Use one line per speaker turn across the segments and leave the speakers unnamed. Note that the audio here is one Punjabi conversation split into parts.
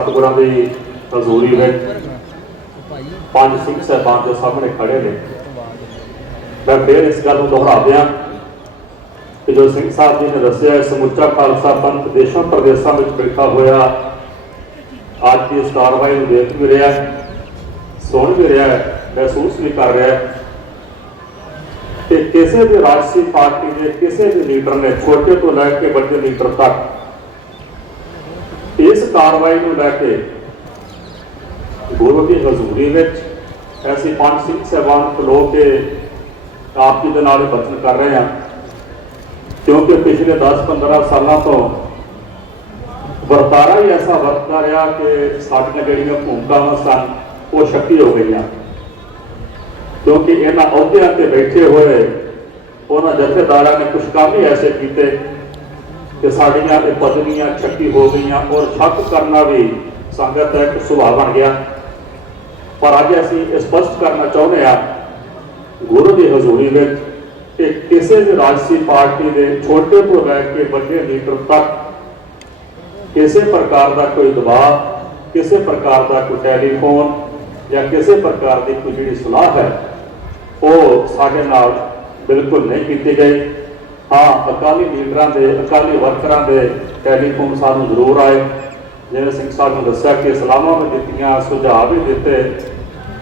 ਸਤਿਗੁਰਾਂ ਦੀ ਹਜ਼ੂਰੀ ਵਿੱਚ ਪੰਜ ਸਿੰਘ ਸਾਹਿਬਾਨ ਦੇ ਸਾਹਮਣੇ ਖੜੇ ਨੇ। ਮੈਂ ਫਿਰ ਇਸ ਗੱਲ ਨੂੰ ਦੁਹਰਾ ਕਿ ਜੋ ਸਿੰਘ ਸਾਹਿਬ ਜੀ ਨੇ ਦੱਸਿਆ ਸਮੁੱਚਾ ਖਾਲਸਾ ਪੰਥ ਦੇਸ਼ਾਂ ਪ੍ਰਦੇਸ਼ਾਂ ਵਿੱਚ ਬਿਖਰਾ ਹੋਇਆ, ਅੱਜ ਦੀ ਇਸ ਕਾਰਵਾਈ ਨੂੰ ਦੇਖ ਵੀ ਰਿਹਾ, ਸੁਣ ਵੀ ਰਿਹਾ, ਮਹਿਸੂਸ ਵੀ ਕਰ ਰਿਹਾ ਹੈ ਕਿ ਕਿਸੇ ਵੀ ਰਾਜਸੀ ਪਾਰਟੀ ਦੇ ਕਿਸੇ ਵੀ ਲੀਡਰ ਨੇ ਛੋਟੇ ਤੋਂ ਲੈ ਕੇ ਵੱਡੇ ਲੀਡਰ ਤੱਕ ਇਸ ਕਾਰਵਾਈ ਨੂੰ ਲੈ ਕੇ ਗੁਰੂ ਦੀ ਹਜ਼ੂਰੀ ਵਿੱਚ ਐਸੀ ਪੰਜ ਸਿੰਘ ਸਹਿਬਾਨ ਖਲੋ ਕੇ ਆਪ ਜੀ ਦੇ ਨਾਲ ਇਹ ਬਚਨ ਕਰ ਰਹੇ ਹਾਂ। ਕਿਉਂਕਿ ਪਿਛਲੇ 10-15 ਸਾਲਾਂ ਤੋਂ ਵਰਤਾਰਾ ਹੀ ਐਸਾ ਵਰਤਦਾ ਰਿਹਾ ਕਿ ਸਾਡੀਆਂ ਜਿਹੜੀਆਂ ਭੂਮਿਕਾਵਾਂ ਸਨ, ਉਹ ਸ਼ਕਤੀ ਹੋ ਗਈਆਂ। ਕਿਉਂਕਿ ਇਹਨਾਂ ਅਹੁਦਿਆਂ ਤੇ ਬੈਠੇ ਹੋਏ ਉਹਨਾਂ ਜਥੇਦਾਰਾਂ ਨੇ ਕੁਝ ਕੰਮ ਹੀ ਐਸੇ ਕੀਤੇ ਕਿ ਸਾਡੀਆਂ ਇਹ ਪਤਨੀਆਂ ਛੱਕੀ ਹੋ ਗਈਆਂ ਔਰ ਛੱਕ ਕਰਨਾ ਵੀ ਸੰਗਤ ਦਾ ਇੱਕ ਸੁਭਾਅ ਬਣ ਗਿਆ। ਪਰ ਅੱਜ ਅਸੀਂ ਇਹ ਸਪਸ਼ਟ ਕਰਨਾ ਚਾਹੁੰਦੇ ਹਾਂ, ਗੁਰੂ ਦੀ ਹਜ਼ੂਰੀ ਵਿੱਚ ਕਿ ਕਿਸੇ ਵੀ ਰਾਜਸੀ ਪਾਰਟੀ ਦੇ ਛੋਟੇ ਤੋਂ ਲੈ ਕੇ ਵੱਡੇ ਲੀਡਰ ਤੱਕ ਕਿਸੇ ਪ੍ਰਕਾਰ ਦਾ ਕੋਈ ਦਬਾਅ, ਕਿਸੇ ਪ੍ਰਕਾਰ ਦਾ ਕੋਈ ਟੈਲੀਫੋਨ ਜਾਂ ਕਿਸੇ ਪ੍ਰਕਾਰ ਦੀ ਕੋਈ ਜਿਹੜੀ ਸਲਾਹ ਹੈ, ਉਹ ਸਾਡੇ ਨਾਲ ਬਿਲਕੁਲ ਨਹੀਂ ਕੀਤੀ ਗਈ। ਹਾਂ, ਅਕਾਲੀ ਲੀਡਰਾਂ ਦੇ, ਅਕਾਲੀ ਵਰਕਰਾਂ ਦੇ ਟੈਲੀਫੋਨ ਸਾਨੂੰ ਜ਼ਰੂਰ ਆਏ। ਜਿਵੇਂ ਸਿੰਘ ਸਾਹਿਬ ਨੇ ਦੱਸਿਆ ਕਿ ਸਲਾਹਾਂ ਵੀ ਦਿੱਤੀਆਂ, ਸੁਝਾਅ ਵੀ ਦਿੱਤੇ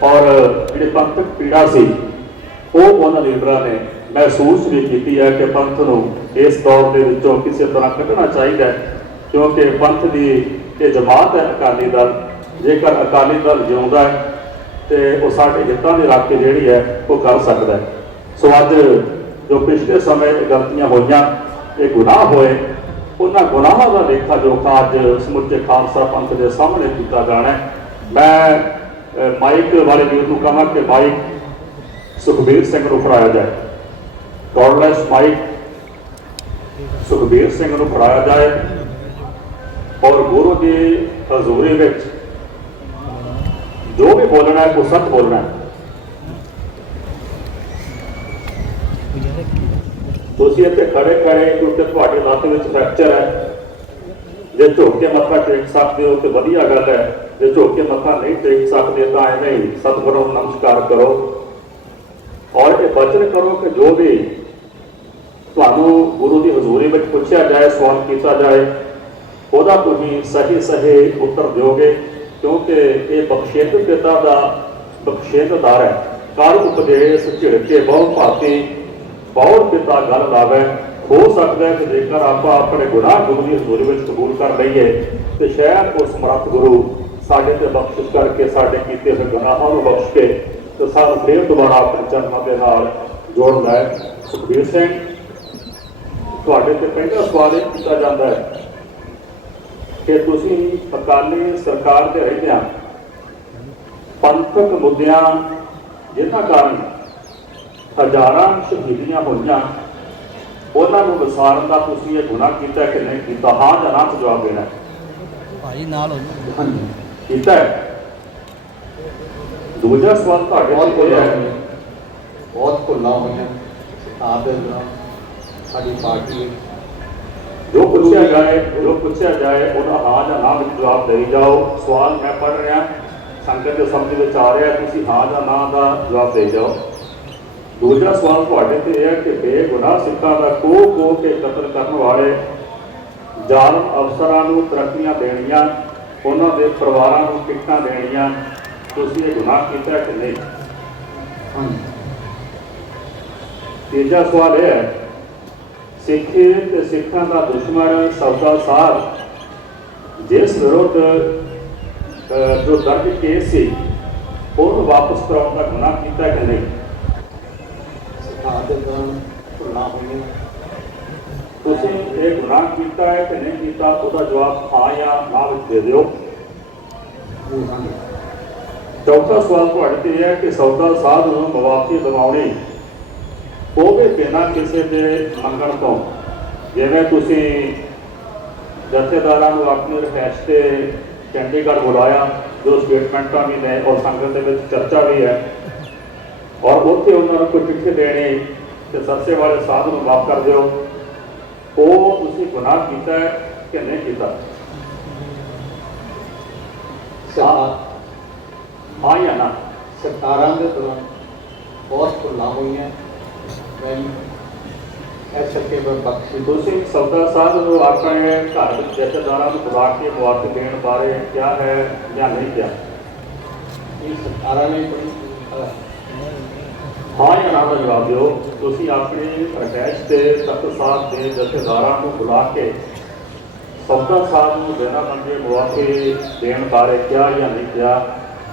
ਔਰ ਜਿਹੜੀ ਪੰਥਕ ਪੀੜਾ ਸੀ, ਉਹ ਉਹਨਾਂ ਲੀਡਰਾਂ ਨੇ ਮਹਿਸੂਸ ਵੀ ਕੀਤੀ ਹੈ ਕਿ ਪੰਥ ਨੂੰ ਇਸ ਦੌਰ ਦੇ ਵਿੱਚੋਂ ਕਿਸੇ ਤਰ੍ਹਾਂ ਕੱਢਣਾ ਚਾਹੀਦਾ ਕਿਉਂਕਿ ਪੰਥ ਦੀ ਇਹ ਜਮਾਤ ਹੈ ਅਕਾਲੀ ਦਲ। ਜੇਕਰ ਅਕਾਲੀ ਦਲ ਜਿਉਂਦਾ ਹੈ ਤੇ ਉਹ ਸਾਡੇ ਹਿੱਤਾਂ ਦੀ ਰਾਖੀ ਜਿਹੜੀ ਹੈ, ਉਹ ਕਰ ਸਕਦਾ ਹੈ। ਸੋ ਅੱਜ ਜੋ ਪਿਛਲੇ ਸਮੇਂ ਇਹ ਗਲਤੀਆਂ ਹੋਈਆਂ, ਇਹ ਗੁਨਾਹ ਹੋਏ, ਉਹਨਾਂ ਗੁਨਾਹਾਂ ਦਾ ਲੇਖਾ ਜੋਖਾ ਅੱਜ ਸਮੁੱਚੇ ਖਾਲਸਾ ਪੰਥ ਦੇ ਸਾਹਮਣੇ ਕੀਤਾ ਜਾਣਾ ਮੈਂ ਮਾਈਕ ਵਾਲੇ ਵੀਰ ਨੂੰ ਕਹਾਂ ਕਿ ਮਾਈਕ ਸੁਖਬੀਰ ਸਿੰਘ ਨੂੰ ਫੜਾਇਆ ਜਾਏ। ਗੌਰਲੈਸ ਮਾਈਕ ਸੁਖਬੀਰ ਸਿੰਘ ਨੂੰ ਫੜਾਇਆ ਜਾਏ ਔਰ ਗੁਰੂ ਦੀ ਹਜ਼ੂਰੀ ਵਿੱਚ ਜੋ ਵੀ ਬੋਲਣਾ ਹੈ, ਉਹ ਸੱਚ ਬੋਲਣਾ ਹੈ। ਤੁਸੀਂ ਇੱਥੇ ਖੜੇ ਖੜੇ ਕਿਉਂਕਿ ਤੁਹਾਡੇ ਲੱਤ ਵਿੱਚ ਫ੍ਰੈਕਚਰ ਹੈ। ਜੇ ਝੁਕ ਕੇ ਮੱਥਾ ਟੇਕ ਸਕਦੇ ਹੋ ਤੇ ਵਧੀਆ ਗੱਲ ਹੈ। ਜੇ ਝੁਕ ਕੇ ਮੱਥਾ ਨਹੀਂ ਟੇਕ ਸਕਦੇ ਤਾਂ ਐਵੇਂ ਹੀ ਸਤਿਗੁਰੂ ਨੂੰ ਨਮਸਕਾਰ ਕਰੋ। ਔਰ ਇਹ ਬਚਨ ਕਰੋ ਕਿ ਜੋ ਵੀ ਤੁਹਾਨੂੰ ਗੁਰੂ ਦੀ ਹਜ਼ੂਰੀ ਵਿੱਚ ਪੁੱਛਿਆ ਜਾਏ, ਸਵਾਲ ਕੀਤਾ ਜਾਏ, ਉਹਦਾ ਤੁਸੀਂ ਸਹੀ ਸਹੀ ਉੱਤਰ ਦਿਓਗੇ, ਕਿਉਂਕਿ ਇਹ ਬਖਸ਼ਿਸ਼ ਪਿਤਾ ਦਾ ਬਖਸ਼ਿਸ਼ਦਾਰ ਹੈ। ਕਰ ਉਪਦੇਸ਼ ਝਿੜਕੇ ਬਹੁ ਭਾਤੀ ਬਹੁਤ ਪਿਤਾ ਗੱਲ ਲਾਵੇ ਹੋ ਸਕਦਾ ਹੈ ਕਿ ਜੇਕਰ ਆਪਾਂ ਆਪਣੇ ਗੁਨਾਹ ਗੁਰੂ ਦੀ ਹਜ਼ੂਰੀ ਵਿੱਚ ਕਬੂਲ ਕਰ ਲਈਏ, ਤੇ ਸ਼ਾਇਦ ਉਸ ਸਮਰੱਥ ਗੁਰੂ ਸਾਡੇ ਤੇ ਬਖਸ਼ਿਸ਼ ਕਰਕੇ, ਸਾਡੇ ਕੀਤੇ ਹੋਏ ਗੁਨਾਹਾਂ ਨੂੰ ਬਖਸ਼ ਕੇ, ਤੇ ਸਾਨੂੰ ਫੇਰ ਦੁਬਾਰਾ ਆਪਣੇ ਚਰਨਾਂ ਦੇ ਨਾਲ ਜੋੜਨਾ ਹੈ ਸੁਖਬੀਰ ਸਿੰਘ, ਤੁਹਾਡੇ ਤੇ ਪਹਿਲਾ ਸਵਾਲ ਇਹ ਕੀਤਾ ਜਾਂਦਾ ਹੈ ਕਿ ਤੁਸੀਂ ਅਕਾਲੀ ਸਰਕਾਰ ਦੇ ਰਹਿੰਦਿਆਂ ਪੰਥਕ ਮੁੱਦਿਆਂ ਜਿਹਨਾਂ ਕਾਰਨ ਹਜ਼ਾਰਾਂ ਸ਼ਹੀਦੀਆਂ ਹੋਈਆਂ। ਉਹਨਾਂ ਨੂੰ ਵਿਸਾਰਨ ਦਾ ਤੁਸੀਂ ਇਹ ਗੁਨਾਹ ਕੀਤਾ ਕਿ ਨਹੀਂ ਕੀਤਾ? ਹਾਂ ਜਾਂ ਨਾ ਚ ਜਵਾਬ ਦੇਣਾ।
ਭਾਈ ਨਾਲ ਹੋ ਜਾਓ।
ਕੀਤਾ ਹੈ। ਦੂਜਾ ਸਵਾਲ ਤੁਹਾਡੇ
ਬਹੁਤ
ਕੋਲ
ਭੁੱਲਾਂ
ਹੈ
ਬਹੁਤ ਭੁੱਲਾਂ ਹੋਈਆਂ। ਦੇ ਨਾਲ ਸਾਡੀ ਪਾਰਟੀ
ਜੋ ਪੁੱਛਿਆ ਜਾਏ ਜੋ ਪੁੱਛਿਆ ਜਾਏ ਉਹਦਾ ਹਾਂ ਜਾਂ ਨਾ ਵਿੱਚ ਜਵਾਬ ਦੇਈ ਜਾਓ। ਸਵਾਲ ਮੈਂ ਪੜ੍ਹ ਰਿਹਾ। ਸੰਗਤ ਦੇ ਸਮਝ ਵਿੱਚ ਆ ਰਿਹਾ। ਤੁਸੀਂ ਹਾਂ ਜਾਂ ਨਾ ਦਾ ਜਵਾਬ ਦੇਈ ਜਾਓ। ਦੂਜਾ ਸਵਾਲ ਤੁਹਾਡੇ ਤੇ ਇਹ ਹੈ ਕਿ ਬੇਗੁਨਾਹ ਸਿੱਖਾਂ ਦਾ ਕੋ ਕੋ ਕੇ ਕਤਲ ਕਰਨ ਵਾਲੇ ਜ਼ਾਲਮ ਅਫਸਰਾਂ ਨੂੰ ਤਰੱਕੀਆਂ ਦੇਣੀਆਂ ਉਹਨਾਂ ਦੇ ਪਰਿਵਾਰਾਂ ਨੂੰ ਟਿਕਟਾਂ ਦੇਣੀਆਂ ਤੁਸੀਂ ਇਹ ਗੁਨਾਹ ਕੀਤਾ ਕਿ ਨਹੀਂ?
ਹਾਂਜੀ।
ਤੀਜਾ ਸਵਾਲ ਇਹ ਹੈ ਸਿੱਖੀ ਤੇ ਸਿੱਖਾਂ ਦਾ ਦੁਸ਼ਮਣ ਸੌਦਾ ਸਾਹਿਬ ਜਿਸ ਵਿਰੁੱਧ ਜੋ ਦਰਜ ਕੇਸ ਸੀ ਉਹਨੂੰ ਵਾਪਸ ਕਰਾਉਣ ਦਾ ਗੁਨਾਹ ਕੀਤਾ ਕਿ ਨਹੀਂ?
ਸਿਖਾਤ ਦੇ ਨਾਲ ਭੁੱਲਾਂ ਹੋਈਆਂ
ਤੁਸੀਂ ਇਹ ਗੁਨਾਹ ਕੀਤਾ ਹੈ ਕਿ ਨਹੀਂ ਕੀਤਾ ਉਹਦਾ ਜਵਾਬ ਹਾਂ ਜਾਂ ਨਾ ਵਿੱਚ ਦੇ ਦਿਓ। ਚੌਥਾ ਸਵਾਲ ਤੁਹਾਡੇ ਤੇ ਹੈ ਕਿ ਸੌਦਾ ਸਾਹਿਬ ਨੂੰ ਮਵਾਫੀ ਦਿਵਾਉਣੀ ਉਹ ਵੀ ਬਿਨਾਂ ਕਿਸੇ ਦੇ ਮੰਗਣ ਤੋਂ। ਜਿਵੇਂ ਤੁਸੀਂ ਜਥੇਦਾਰਾਂ ਨੂੰ ਆਪਣੀ ਰਿਹਾਇਸ਼ ਤੇ ਚੰਡੀਗੜ੍ਹ ਬੁਲਾਇਆ ਜੋ ਸਟੇਟਮੈਂਟਾਂ ਵੀ ਨੇ ਔਰ ਸੰਗਤ ਦੇ ਵਿੱਚ ਚਰਚਾ ਵੀ ਹੈ। ਔਰ ਉੱਥੇ ਉਹਨਾਂ ਨੂੰ ਕੋਈ ਚਿੱਠੀ ਦੇਣੀ ਤੇ ਸਰਸੇ ਵਾਲੇ ਸਾਧ ਨੂੰ ਮਾਫ ਕਰ ਦਿਓ। ਉਹ ਤੁਸੀਂ ਗੁਨਾਹ ਕੀਤਾ ਹੈ ਕਿ ਨਹੀਂ ਕੀਤਾ? ਹਾਂ ਜਾਂ ਨਾ?
ਸਰਕਾਰਾਂ ਦੇ ਦੌਰਾਨ ਬਹੁਤ ਭੁੱਲਾਂ ਹੋਈਆਂ। ਮੈਂ ਐਸਕੇ ਬਖਸ਼ੀ।
ਤੁਸੀਂ ਸੌਦਾ ਸਾਹਿਬ ਨੂੰ ਆਪਣੇ ਘਰ ਵਿੱਚ ਜਥੇਦਾਰਾਂ ਨੂੰ ਬੁਲਾ ਕੇ ਮੁਆਵਜ਼ੇ ਦੇਣ ਬਾਰੇ ਕਿਹਾ ਹੈ ਜਾਂ ਨਹੀਂ ਕਿਹਾ?
ਇਹ ਸਰਕਾਰਾਂ ਨੇ ਅਹ,
ਹਾਂ ਜਾਂ ਨਾ ਦਾ ਜਵਾਬ ਦਿਓ। ਤੁਸੀਂ ਆਪਣੇ ਪ੍ਰਦੇਸ਼ ਤੇ ਤਖਤ ਸਾਹਿਬ ਦੇ ਜਥੇਦਾਰਾਂ ਨੂੰ ਬੁਲਾ ਕੇ ਸੌਦਾ ਸਾਹਿਬ ਨੂੰ ਦੇਣਾ ਮੰਗੇ ਮੁਆਵਜ਼ੇ ਦੇਣ ਬਾਰੇ ਕਿਹਾ ਜਾਂ ਨਹੀਂ ਕਿਹਾ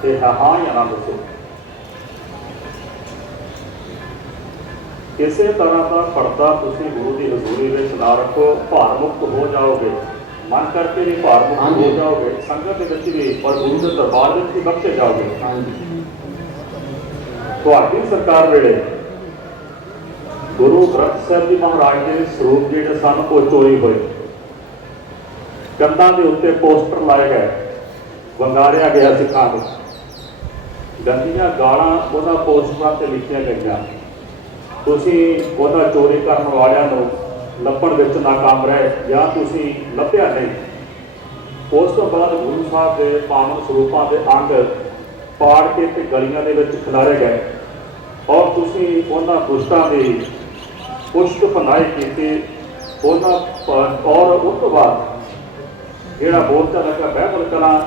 ਤੇ ਹਾਂ ਜਾਂ ਨਾ ਦੱਸੋ। ਕਿਸੇ ਤਰ੍ਹਾਂ ਦਾ ਪਰਦਾ ਤੁਸੀਂ ਗੁਰੂ ਦੀ ਹਜ਼ੂਰੀ ਵਿੱਚ ਨਾ ਰੱਖੋ ਭਾਰ ਮੁਕਤ ਹੋ ਜਾਓਗੇ। ਮਨ ਕਰਕੇ ਵੀ ਭਾਰ ਮੁਕਤ ਹੋ। ਜਾਓਗੇ। ਸੰਗਤ ਦੇ ਵਿੱਚ ਵੀ ਔਰ ਗੁਰੂ ਦੇ ਦਰਬਾਰ ਵਿੱਚ ਵੀ ਬਖਸ਼ੇ ਜਾਓਗੇ।
ਹਾਂਜੀ।
ਤੁਹਾਡੀ ਸਰਕਾਰ ਵੇਲੇ ਗੁਰੂ ਗ੍ਰੰਥ ਸਾਹਿਬ ਜੀ ਮਹਾਰਾਜ ਦੇ ਸਰੂਪ ਜਿਹੜੇ ਸਨ, ਉਹ ਚੋਰੀ ਹੋਏ। ਕੰਧਾਂ ਦੇ ਉੱਤੇ ਪੋਸਟਰ ਲਾਏ ਗਏ, ਵੰਗਾਰਿਆ ਗਿਆ ਸਿੱਖਾਂ ਨੂੰ ਗੰਦੀਆਂ ਗਾਲਾਂ ਉਹਨਾਂ ਪੋਸਟਰਾਂ ਤੇ ਲਿਖੀਆਂ ਗਈਆਂ। ਤੁਸੀਂ ਉਹਨਾਂ ਚੋਰੀ ਕਰਨ ਵਾਲਿਆਂ ਨੂੰ ਲੱਭਣ ਵਿੱਚ ਨਾਕਾਮ ਰਹੇ ਜਾਂ ਤੁਸੀਂ ਲੱਭਿਆ ਨਹੀਂ, ਉਸ ਤੋਂ ਬਾਅਦ ਗੁਰੂ ਸਾਹਿਬ ਦੇ ਪਾਵਨ ਸਰੂਪਾਂ ਦੇ ਅੰਗ ਪਾੜ ਕੇ ਤੇ ਗਲੀਆਂ ਦੇ ਵਿੱਚ ਖਿਲਾਰੇ ਗਏ। ਔਰ ਤੁਸੀਂ ਉਹਨਾਂ ਦੁਸ਼ਟਾਂ ਦੀ ਪੁਸ਼ਟ ਪਨਾਈ ਕੀਤੀ ਉਹਨਾਂ ਪ- ਔਰ ਉਸ ਤੋਂ ਬਾਅਦ ਜਿਹੜਾ ਬੋਲਤਾ ਲੱਗਾ ਬਹਿਬਲ ਕਲਾਂ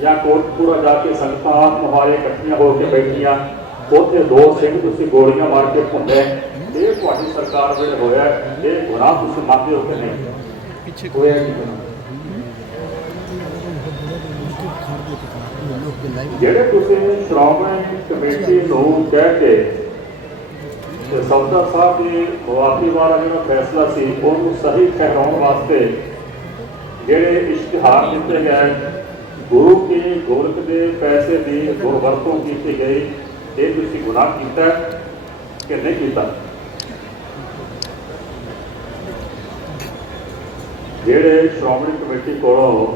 ਜਾਂ ਕੋਟਪੂਰਾ ਜਾ ਕੇ ਸੰਗਤਾਂ ਮੁਹਾਰੇ ਇਕੱਠੀਆਂ ਹੋ ਕੇ ਬੈਠੀਆਂ ਉੱਥੇ ਦੋ ਸਿੰਘ ਤੁਸੀਂ ਗੋਲੀਆਂ ਮਾਰ ਕੇ ਭੁੰਨੇ ਇਹ ਤੁਹਾਡੀ ਸਰਕਾਰ ਵੇਲੇ ਹੋਇਆ। ਇਹ ਗੁਨਾਹ ਤੁਸੀਂ ਮੰਨਦੇ ਹੋ ਕਿ ਨਹੀਂ
ਪਿੱਛੇ
ਹੋਇਆ ਕੀ ਬਣਾ
ਲੋਕ
ਜਿਹੜੇ ਤੁਸੀਂ ਸ਼੍ਰੋਮਣੀ ਕਮੇਟੀ ਨੂੰ ਕਹਿ ਕੇ ਸੌਦਾ ਸਾਹਿਬ ਦੀ ਮੁਆਫੀ ਵਾਲਾ ਜਿਹੜਾ ਫੈਸਲਾ ਸੀ, ਉਹਨੂੰ ਸਹੀ ਠਹਿਰਾਉਣ ਵਾਸਤੇ ਜਿਹੜੇ ਇਸ਼ਤਿਹਾਰ ਦਿੱਤੇ ਗਏ, ਗੁਰੂ ਕੀ ਗੋਲਕ ਦੇ ਪੈਸੇ ਦੀ ਦੁਰਵਰਤੋਂ ਕੀਤੀ ਗਈ, ਇਹ ਤੁਸੀਂ ਗੁਨਾਹ ਕੀਤਾ ਕਿ ਨਹੀਂ ਕੀਤਾ? ਜਿਹੜੇ ਸ਼੍ਰੋਮਣੀ ਕਮੇਟੀ ਕੋਲੋਂ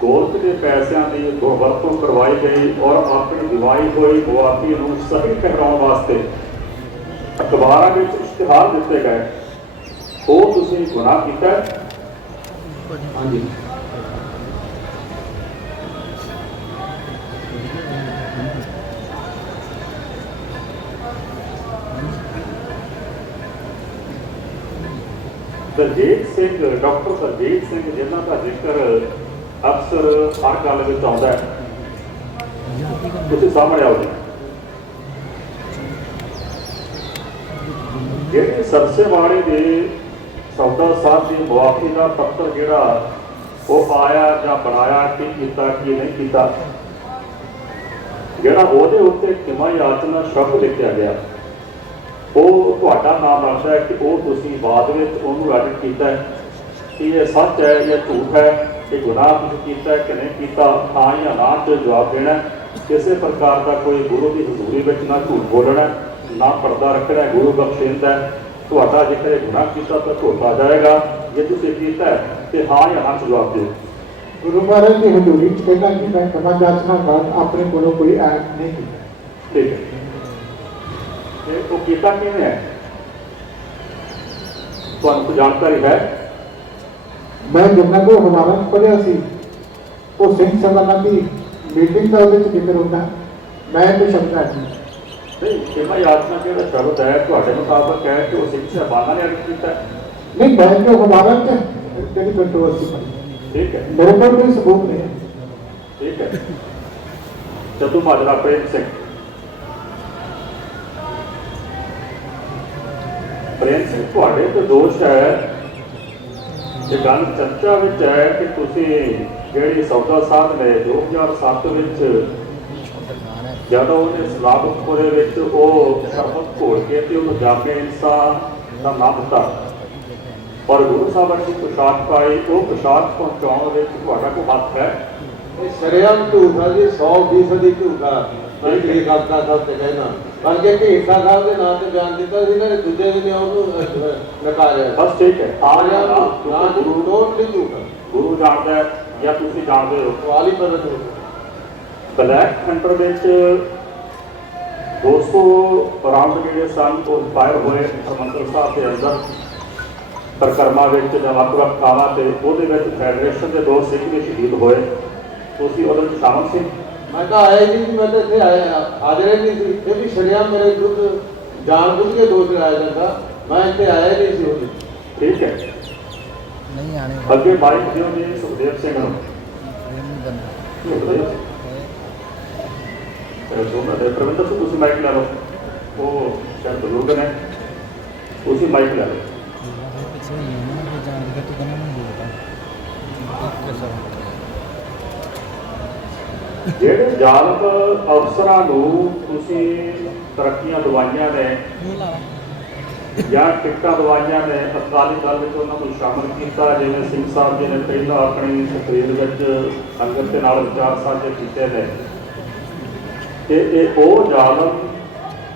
ਗੋਲਕ ਦੇ ਪੈਸਿਆਂ ਦੀ ਦੁਰਵਰਤੋਂ ਕਰਵਾਈ ਗਈ ਔਰ ਆਪਣੀ ਦਿਵਾਈ ਹੋਈ ਮੁਆਫੀ ਨੂੰ ਸਹੀ ਠਹਿਰਾਉਣ ਵਾਸਤੇ ਅਖਬਾਰਾਂ ਵਿੱਚ ਇਸ਼ਤਿਹਾਰ ਦਿੱਤੇ ਗਏ ਉਹ ਤੁਸੀਂ ਗੁਨਾਹ ਕੀਤਾ ਹੈ?
ਹਾਂਜੀ
ਦਲਜੀਤ ਸਿੰਘ ਡਾਕਟਰ ਦਲਜੀਤ ਸਿੰਘ ਜਿਨ੍ਹਾਂ ਦਾ ਜ਼ਿਕਰ ਅਕਸਰ ਹਰ ਗੱਲ ਵਿੱਚ ਆਉਂਦਾ ਹੈ। ਤੁਸੀਂ ਸਾਹਮਣੇ ਆਓ ਜੀ। ਜਿਹੜੇ ਸਰਸੇਵਾੜੇ ਦੇ ਸੌਦਾ ਸਾਹਿਬ ਦੀ ਮੁਆਫੀ ਦਾ ਪੱਤਰ ਜਿਹੜਾ ਉਹ ਆਇਆ ਜਾਂ ਬਣਾਇਆ, ਕੀ ਕੀਤਾ, ਕੀ ਨਹੀਂ ਕੀਤਾ, ਜਿਹੜਾ ਉਹਦੇ ਉੱਤੇ ਕਿਮਾ ਯਾਤਨਾ ਸ਼ਬਦ ਲਿਖਿਆ ਗਿਆ, ਉਹ ਤੁਹਾਡਾ ਨਾਮ ਲੱਗਦਾ ਹੈ ਕਿ ਉਹ ਤੁਸੀਂ ਬਾਅਦ ਵਿੱਚ ਉਹਨੂੰ ਐਡਿਟ ਕੀਤਾ ਕਿ ਇਹ ਸੱਚ ਹੈ ਜਾਂ ਝੂਠ ਹੈ। ਕਿ ਗੁਨਾਹ ਤੁਸੀਂ ਕੀਤਾ ਹੈ ਕਿ ਨਹੀਂ ਕੀਤਾ ਹਾਂ ਜਾਂ ਨਾ ਤੇ ਜਵਾਬ ਦੇਣਾ। ਕਿਸੇ ਪ੍ਰਕਾਰ ਦਾ ਕੋਈ ਗੁਰੂ ਦੀ ਹਜ਼ੂਰੀ ਵਿੱਚ ਨਾ ਝੂਠ ਬੋਲਣਾ ਨਾ ਪਰਦਾ ਰੱਖਣਾ ਗੁਰੂ ਬਖਸ਼ਿੰਦਾ ਤੁਹਾਡਾ ਜੇਕਰ ਗੁਨਾਹ ਕੀਤਾ ਤਾਂ ਧੋਤਾ ਜਾਏਗਾ। ਜੇ ਤੁਸੀਂ ਕੀਤਾ ਤੇ ਹਾਂ ਜਾਂ ਨਾ ਜਵਾਬ ਦਿਓ।
ਗੁਰੂ ਮਹਾਰਾਜ ਦੀ ਹਜ਼ੂਰੀ ਚ ਕਹਿੰਦਾ ਕਿ ਮੈਂ ਕਮਾ ਜਾਚਨਾ ਬਾਅਦ ਆਪਣੇ ਕੋਲੋਂ ਕੋਈ ਐਕਟ ਨਹੀਂ ਕੀਤਾ।
ਠੀਕ ਹੈ। ਤੇ ਉਹ ਕੀਤਾ ਕਿਵੇਂ ਹੈ? ਤੁਹਾਨੂੰ ਜਾਣਕਾਰੀ ਹੈ?
ਮੈਂ ਜਿੰਨਾ ਕੋ ਹਮਾਰਾ ਪੜਿਆ ਸੀ ਉਹ ਸਿੰਘ ਸਭਾ ਦੀ ਮੀਟਿੰਗ ਦਾ ਉਹਦੇ ਚ ਜ਼ਿਕਰ ਹੁੰਦਾ। ਮੈਂ ਤੇ ਸ਼ਬਦ ਹੈ
ਨਹੀਂ ਕਿਮਾ ਯਾਤਨਾ ਜਿਹੜਾ ਸ਼ਬਦ ਹੈ ਤੁਹਾਡੇ ਮੁਤਾਬਕ ਹੈ ਕਿ ਉਹ ਸਿੱਖ ਸਾਹਿਬਾਨਾਂ ਨੇ ਅਰਥ ਕੀਤਾ। ਹੈ?
ਨਹੀਂ ਮੈਂ ਜੋ ਹਮਾਰਾ ਚ ਜਿਹੜੀ ਕੰਟਰੋਵਰਸੀ ਪਈ
ਠੀਕ ਹੈ।
ਮੇਰੇ ਕੋਲ ਕੋਈ ਸਬੂਤ ਨਹੀਂ ਹੈ।
ਠੀਕ ਹੈ। ਚਤੂ ਮਾਜਰਾ ਪ੍ਰੇਮ ਸਿੰਘ। ਪ੍ਰੇਮ ਸਿੰਘ ਤੁਹਾਡੇ ਤੇ ਦੋਸ਼ ਹੈ। ਇਹ ਗੱਲ ਚਰਚਾ ਵਿੱਚ ਹੈ ਕਿ ਤੁਸੀਂ ਜਿਹੜੀ ਸੌਦਾ ਸਾਹਿਬ ਨੇ 2007 ਵਿੱਚ ਜਦੋਂ ਉਹਨੇ ਸਲਾਮਤਪੁਰੇ ਵਿੱਚ ਉਹ ਸ਼ਰਬਤ ਘੋਲ ਕੇ ਤੇ ਉਹਨੂੰ ਜਾਮੇ ਇਨਸਾਨ ਦਾ ਨਾਮ ਦਿੱਤਾ। ਔਰ ਗੁਰੂ ਸਾਹਿਬ ਦੀ ਪੁਸ਼ਾਕ ਪਾਈ, ਉਹ ਪੁਸ਼ਾਕ ਪਹੁੰਚਾਉਣ ਵਿੱਚ ਤੁਹਾਡਾ ਕੋਈ ਹੱਥ ਹੈ?
ਸ਼ਰਿਆਮ ਝੂਠਾ ਜੀ 100% ਦੀ ਝੂਠਾ। ਮੈਂ ਇਹ ਗੱਲ ਦਾ ਸਭ ਤੇ ਕਹਿਣਾ। ਬਲਕਿ ਢੀਠਾ ਸਾਹਿਬ ਦੇ ਨਾਂ ਤੇ ਬਿਆਨ ਦਿੱਤਾ ਸੀ ਨਾ ਦੂਜੇ ਦਿਨ ਉਹਨੂੰ ਨਕਾਰਿਆ।
ਬਸ ਠੀਕ ਹੈ। ਆ ਰਿਹਾ
ਨੂੰ
ਗੁਰੂ
ਟੋਟਲੀ ਝੂਠਾ।
ਗੁਰੂ ਜਾਣਦਾ ਹੈ ਜਾਂ ਤੁਸੀਂ ਜਾਣਦੇ ਹੋ?
ਵਾਲੀ ਪਰ ਝੂਠਾ
ਬਲੈਕ ਸੈਂਟਰ ਵਿੱਚ 200 ਰਾਉਂਡ ਜਿਹੜੇ ਸਨ ਉਹ ਫਾਇਰ ਹੋਏ ਹਰਮੰਦਰ ਸਾਹਿਬ ਦੇ ਅੰਦਰ। ਪਰਿਕਰਮਾ ਵਿੱਚ ਜਾਂ ਵੱਖ ਥਾਵਾਂ ਤੇ ਉਹਦੇ ਵਿੱਚ ਫੈਡਰੇਸ਼ਨ ਦੇ ਦੋ ਸਿੱਖ ਵੀ ਸ਼ਹੀਦ ਹੋਏ। ਤੁਸੀਂ ਉਹਦੇ ਵਿੱਚ ਸ਼ਾਮਲ ਸੀ
ਮੈਂ ਤਾਂ ਆਇਆ ਹੀ ਨਹੀਂ ਸੀ, ਮੈਂ ਤਾਂ ਇੱਥੇ ਆਇਆ ਹਾਜ਼ਰ ਹੀ ਨਹੀਂ ਸੀ ਇਹ ਵੀ ਛੜਿਆ ਮੇਰੇ ਵਿਰੁੱਧ ਜਾਣ ਬੁੱਝ ਕੇ ਦੋਸ਼ ਲਾਇਆ ਜਾਂਦਾ ਮੈਂ ਇੱਥੇ ਆਇਆ ਹੀ ਨਹੀਂ ਸੀ ਉਹਦੀ
ਠੀਕ ਹੈ
ਨਹੀਂ ਆਣੇ
ਅੱਗੇ ਮਾਈਕ ਦਿਓ ਜੀ ਸੁਖਦੇਵ ਸਿੰਘ ਨੂੰ
ਪ੍ਰੇਮ ਨਹੀਂ ਕਰਨਾ
ਇਹ ਦੋਨਾਂ ਦੇ ਪ੍ਰਬੰਧਕ ਜਿਹੜੇ ਜ਼ਾਲਮ ਅਫਸਰਾਂ ਨੂੰ ਤੁਸੀਂ ਤਰੱਕੀਆਂ ਦਵਾਈਆਂ ਨੇ ਜਾਂ ਟਿਕਟਾਂ ਦਵਾਈਆਂ ਨੇ, ਅਕਾਲੀ ਦਲ ਵਿੱਚ ਉਹਨਾਂ ਨੂੰ ਸ਼ਾਮਲ ਕੀਤਾ, ਜਿਵੇਂ ਸਿੰਘ ਸਾਹਿਬ ਜੀ ਨੇ ਪਹਿਲਾਂ ਆਪਣੀ ਤਕਰੀਰ ਵਿੱਚ ਸੰਗਤ ਦੇ ਨਾਲ ਵਿਚਾਰ ਸਾਂਝੇ ਕੀਤੇ ਨੇ। ਇਹ ਇਹ ਉਹ ਜ਼ਾਲਮ,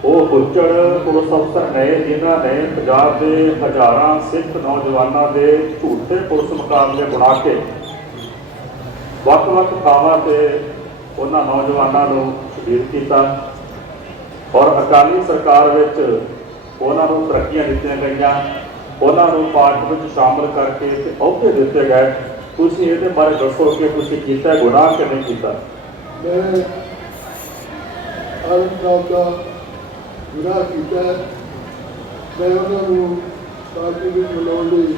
ਉਹ ਹੁੱਜੜ ਪੁਲਿਸ ਅਫਸਰ ਨੇ, ਜਿਨ੍ਹਾਂ ਨੇ ਪੰਜਾਬ ਦੇ ਹਜ਼ਾਰਾਂ ਸਿੱਖ ਨੌਜਵਾਨਾਂ ਦੇ ਝੂਠੇ ਪੁਲਿਸ ਮੁਕਾਬਲੇ ਬਣਾ ਕੇ ਵੱਖ-ਵੱਖ ਥਾਵਾਂ ਤੇ ਉਹਨਾਂ ਨੌਜਵਾਨਾਂ ਨੂੰ ਸ਼ਹੀਦ ਕੀਤਾ। ਔਰ ਅਕਾਲੀ ਸਰਕਾਰ ਵਿੱਚ ਉਹਨਾਂ ਨੂੰ ਤਰੱਕੀਆਂ ਦਿੱਤੀਆਂ ਗਈਆਂ। ਉਹਨਾਂ ਨੂੰ ਪਾਰਟੀ ਵਿੱਚ ਸ਼ਾਮਲ ਕਰਕੇ ਤੇ ਅਹੁਦੇ ਦਿੱਤੇ ਗਏ। ਤੁਸੀਂ ਇਹਦੇ ਬਾਰੇ ਦੱਸੋ ਕਿ ਤੁਸੀਂ ਕੀਤਾ ਗੁਨਾਹ ਕਿ ਨਹੀਂ ਕੀਤਾ?
ਮੈਂ ਆਲਮ ਦਾ ਗੁਨਾਹ ਕੀਤਾ ਮੈਂ ਉਹਨਾਂ ਨੂੰ ਪਾਰਟੀ ਵਿੱਚ ਬੁਲਾਉਣ ਲਈ